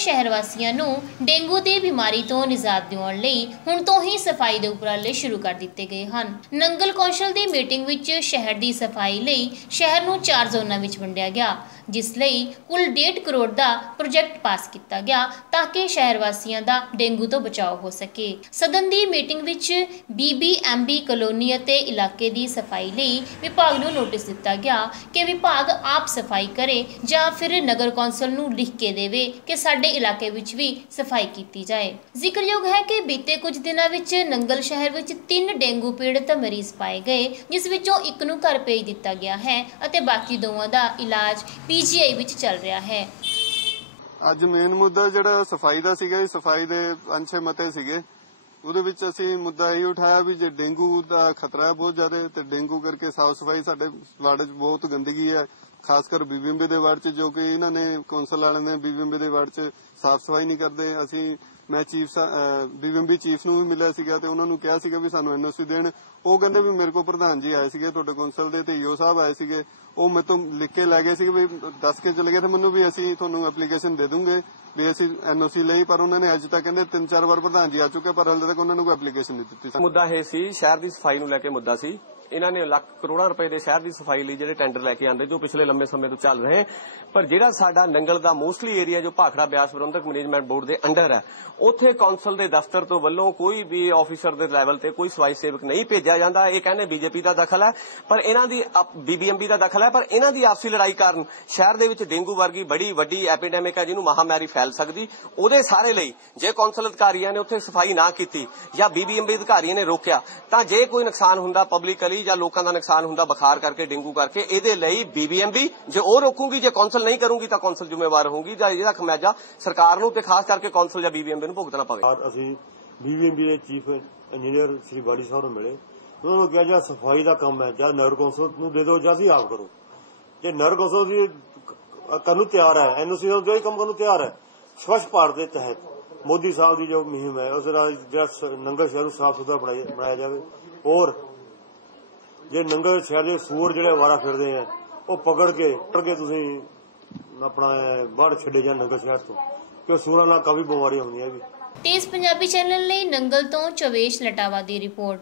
ਸ਼ਹਿਰ ਵਾਸੀਆਂ ਨੂੰ ਡੇਂਗੂ ਦੀ ਬਿਮਾਰੀ ਤੋਂ ਨਿਜਾਤ ਦਿਵਾਉਣ ਲਈ ਹੁਣ ਤੋਂ ਹੀ ਸਫ਼ਾਈ ਦੇ ਉਪਰਾਲੇ ਸ਼ੁਰੂ ਕਰ ਦਿੱਤੇ ਗਏ ਹਨ। ਨੰਗਲ ਕੌਂਸਲ ਦੀ ਮੀਟਿੰਗ ਵਿੱਚ ਸ਼ਹਿਰ ਦੀ ਸਫ਼ਾਈ ਲਈ ਸ਼ਹਿਰ ਨੂੰ ਚਾਰ ਜ਼ੋਨਾਂ ਵਿੱਚ ਵੰਡਿਆ ਗਿਆ, ਜਿਸ ਲਈ ਕੁੱਲ 1.5 ਕਰੋੜ ਦਾ ਪ੍ਰੋਜੈਕਟ ਪਾਸ ਕੀਤਾ ਗਿਆ ਤਾਂ ਕਿ ਸ਼ਹਿਰ ਵਾਸੀਆਂ ਦਾ ਡੇਂਗੂ ਤੋਂ ਬਚਾਅ ਹੋ ਸਕੇ। ਸਦਨ ਦੀ ਮੀਟਿੰਗ ਵਿੱਚ ਬੀਬੀਐਮਬੀ ਕਲੋਨੀ ਅਤੇ ਇਲਾਕੇ ਦੀ ਸਫ਼ਾਈ ਲਈ ਵਿਭਾਗ ਨੂੰ ਨੋਟਿਸ ਦਿੱਤਾ ਗਿਆ ਕਿ ਵਿਭਾਗ ਆਪ ਸਫ਼ਾਈ ਕਰੇ ਜਾਂ ਫਿਰ ਨਗਰ ਕੌਂਸਲ ਨੂੰ ਲਿਖ ਕੇ ਦੇਵੇ ਕਿ ਸਾਡੇ ਇਲਾਕੇ ਵਿੱਚ ਵੀ ਸਫ਼ਾਈ ਕੀਤੀ ਜਾਏ। ਜ਼ਿਕਰਯੋਗ ਹੈ ਕਿ ਬੀਤੇ ਕੁਝ ਦਿਨਾਂ ਵਿੱਚ ਨੰਗਲ ਸ਼ਹਿਰ ਵਿੱਚ ਤਿੰਨ ਡੇਂਗੂ ਪੀੜਤ ਮਰੀਜ਼ ਪਾਏ ਗਏ, ਜਿਸ ਵਿੱਚੋਂ ਇੱਕ ਨੂੰ ਘਰ ਭੇਜ ਦਿੱਤਾ ਗਿਆ ਹੈ ਅਤੇ ਬਾਕੀ ਦੋਵਾਂ ਦਾ ਇਲਾਜ ਪੀਜੀਆਈ ਵਿੱਚ ਚੱਲ ਰਿਹਾ ਹੈ। ਅੱਜ ਮੇਨ ਮੁੱਦਾ ਜਿਹੜਾ ਸਫ਼ਾਈ ਦਾ ਸੀਗਾ ਸਫ਼ਾਈ ਦੇ ਪੰਜ ਮਤੇ ਸੀਗੇ। ਉਹਦੇ ਵਿੱਚ ਅਸੀਂ ਮੁੱਦਾ ਇਹ ਉਠਾਇਆ ਵੀ ਜੇ ਡੇਂਗੂ ਦਾ ਖਤਰਾ ਬਹੁਤ ਜ਼ਿਆਦਾ ਤੇ ਡੇਂਗੂ ਕਰਕੇ ਸਾਫ਼ ਸਫ਼ਾਈ ਸਾਡੇ ਵਾਰਡ 'ਚ ਬਹੁਤ ਗੰਦਗੀ ਹੈ। ਖਾਸ ਕਰ ਬੀਬੀਐਮਬੀ ਦੇ ਵਾਰਡ 'ਚ, ਜੋ ਕਿ ਇਹਨਾਂ ਨੇ ਕੌਂਸਲ ਵਾਲਿਆਂ ਨੇ ਬੀਬੀਐਮਬੀ ਦੇ ਵਾਰਡ 'ਚ ਸਾਫ਼ ਸਫ਼ਾਈ ਨਹੀਂ ਕਰਦੇ। ਅਸੀਂ, ਮੈਂ ਚੀਫ ਬੀਬੀਐਮਬੀ ਚੀਫ ਨੂੰ ਵੀ ਮਿਲਿਆ ਸੀਗਾ ਤੇ ਉਹਨਾਂ ਨੂੰ ਕਿਹਾ ਸੀਗਾ ਵੀ ਸਾਨੂੰ ਐਨਓਸੀ ਦੇਣ। ਉਹ ਕਹਿੰਦੇ ਵੀ ਮੇਰੇ ਕੋਲ ਪ੍ਰਧਾਨ ਜੀ ਆਏ ਸੀਗੇ, ਤੁਹਾਡੇ ਕੌਂਸਲ ਦੇ ਤੇ ਈਓ ਸਾਹਿਬ ਆਏ ਸੀਗੇ। ਉਹ ਮੇਰੇ ਤੋਂ ਲਿਖ ਕੇ ਲੈ ਗਏ ਸੀਗੇ ਵੀ ਦੱਸ ਕੇ ਚਲੇ ਗਏ ਤੇ ਮੈਨੂੰ ਵੀ ਅਸੀਂ ਤੁਹਾਨੂੰ ਐਪਲੀਕੇਸ਼ਨ ਦੇ ਦੂੰਗੇ ਵੀ ਅਸੀਂ ਐਨਓਸੀ ਲਈ, ਪਰ ਉਹਨਾਂ ਨੇ ਅੱਜ ਤੱਕ ਕਹਿੰਦੇ ਤਿੰਨ ਚਾਰ ਵਾਰ ਪ੍ਰਧਾਨ ਜੀ ਆ ਚੁੱਕੇ, ਪਰ ਹਾਲੇ ਤੱਕ ਉਹਨਾਂ ਨੂੰ ਕੋਈ ਐਪਲੀਕੇਸ਼ਨ ਨਹੀਂ ਦਿੱਤੀ। ਮੁੱਦਾ ਇਹ ਸੀ, ਸ਼ਹਿਰ ਦੀ ਸਫ਼ਾਈ ਨੂੰ ਲੈ ਕੇ ਮੁੱਦਾ ਸੀ। ਇਹਨਾਂ ਨੇ ਲੱਖ ਕਰੋੜਾਂ ਰੁਪਏ ਦੇ ਸ਼ਹਿਰ ਦੀ ਸਫ਼ਾਈ ਲਈ ਜਿਹੜੇ ਟੈਂਡਰ ਲੈ ਕੇ ਆਂਦੇ ਜੋ ਪਿਛਲੇ ਲੰਬੇ ਸਮੇਂ ਤੋਂ ਚੱਲ ਰਹੇ। ਪਰ ਜਿਹੜਾ ਸਾਡਾ ਨੰਗਲ ਦਾ ਮੋਸਟਲੀ ਏਰੀਆ ਜੋ ਭਾਖੜਾ ਬਿਆਸ ਪ੍ਰਬੰਧਕ ਮੈਨੇਜਮੈਂਟ ਬੋਰਡ ਦੇ ਅੰਡਰ ਹੈ, ਉੱਥੇ ਕੌਂਸਲ ਦੇ ਦਫ਼ਤਰ ਤੋਂ ਵੱਲੋਂ ਕੋਈ ਵੀ ਆਫੀਸਰ ਦੇ ਲੈਵਲ ਤੇ ਕੋਈ ਸਫ਼ਾਈ ਸੇਵਕ ਨਹੀਂ ਭੇਜਿਆ ਜਾਂਦਾ। ਇਹ ਕਹਿੰਦੇ ਬੀਜੇਪੀ ਦਾ ਦਖਲ ਹੈ, ਪਰ ਇਹਨਾਂ ਦੀ ਬੀਬੀਐਮਬੀ ਦਾ ਦਖਲ ਹੈ, ਪਰ ਇਹਨਾਂ ਦੀ ਆਪਸੀ ਲੜਾਈ ਕਾਰਨ ਸ਼ਹਿਰ ਦੇ ਵਿੱਚ ਡੇਂਗੂ ਵਰਗੀ ਬੜੀ ਵੱਡੀ ਐਪੀਡੈਮਿਕ ਹੈ ਜਿਹਨੂੰ ਮਹਾਮਾਰੀ ਫੈਲ ਸਕਦੀ। ਉਹਦੇ ਸਾਰੇ ਲਈ ਜੇ ਕੌਂਸਲ ਅਧਿਕਾਰੀਆਂ ਨੇ ਉੱਥੇ ਸਫ਼ਾਈ ਨਾ ਕੀਤੀ ਜਾਂ ਬੀਬੀਐਮਬੀ ਅਧਿਕਾਰੀਆਂ ਨੇ ਰੋਕਿਆ, ਤਾਂ ਜੇ ਕੋਈ ਨੁਕਸਾਨ ਹੁੰਦਾ ਪਬਲਿਕਲੀ ਜਾਂ ਲੋਕਾਂ ਦਾ ਨੁਕਸਾਨ ਹੁੰਦਾ, ਬੁਖਾਰ ਕਰਕੇ, ਡੇਂਗੂ ਕਰਕੇ, ਇਹਦੇ ਲਈ ਬੀਬੀਐਮਬੀ ਜੇ ਉਹ ਰੋਕੂਗੀ, ਜੇ ਕੌਂਸਲ ਨਹੀਂ ਕਰੂਗੀ, ਤਾਂ ਕੌਂਸਲ ਜ਼ਿੰਮੇਵਾਰ ਹੋਊਗੀ, ਜਾਂ ਇਹਦਾ ਖਮਿਆਜਾ ਸਰਕਾਰ ਨੂੰ ਤੇ ਖਾਸ ਕਰਕੇ ਕੌਂਸਲ ਜਾਂ ਬੀਬੀਐਮਬੀ ਨੂੰ ਭੁਗਤਣਾ ਪਵੇ ਅਸੀਂ ਬੀਬੀਐਮਬੀ ਦੇ ਚੀਫ ਇੰਜੀਨੀਅਰ ਸ੍ਰੀ ਬਾੜੀ ਸਾਹਿਬ ਨੂੰ ਮਿਲੇ। ਉਹਨਾਂ ਨੂੰ ਕਿਹਾ, ਜਾਂ ਸਫ਼ਾਈ ਦਾ ਕੰਮ ਹੈ, ਜਾਂ ਨਗਰ ਕੌਂਸਲ ਨੂੰ ਦੇ ਦਿਓ, ਜਾਂ ਅਸੀਂ ਆਪ ਕਰੋ। ਜੇ ਨਗਰ ਕੌਂਸਲ ਦੀ ਕਰਨ ਨੂੰ ਤਿਆਰ ਹੈ ਐਨਓਸੀ ਦਾ ਜੋ ਹੀ ਕੰਮ ਕਰਨ ਨੂੰ ਤਿਆਰ ਹੈ, ਸਵੱਛ ਭਾਰਤ ਦੇ ਤਹਿਤ ਮੋਦੀ ਸਾਹਿਬ ਦੀ ਜੋ ਮੁਹਿੰਮ ਹੈ, ਉਸ ਦਾ ਜਿਹੜਾ ਸ- ਨੰਗਲ ਸ਼ਹਿਰ ਨੂੰ ਸਾਫ਼ ਸੁਥਰਾ ਬਣਾਇਆ ਜਾਵੇ। ਔਰ ਜੇ ਨੰਗਲ ਸ਼ਹਿਰ ਦੇ ਸੂਰ ਜਿਹੜੇ ਵਾਰਾ ਫਿਰਦੇ ਆ, ਉਹ ਪਕੜ ਕੇ ਟਰ ਕੇ ਤੁਸੀਂ ਆਪਣਾ ਬਾਹਰ ਛੱਡੇ ਜਾਂ ਨੰਗਲ ਸ਼ਹਿਰ ਤੋਂ। ਕਿ ਸੂਰਾਂ ਨਾਲ ਕਾਫੀ ਬਿਮਾਰੀਆਂ ਹੁੰਦੀਆਂ ਵੀ ਤੇਜ਼ ਪੰਜਾਬੀ ਚੈਨਲ ਲਈ ਨੰਗਲ ਤੋਂ ਚਵੇਸ਼ ਲਟਾਵਾ ਦੀ ਰਿਪੋਰਟ।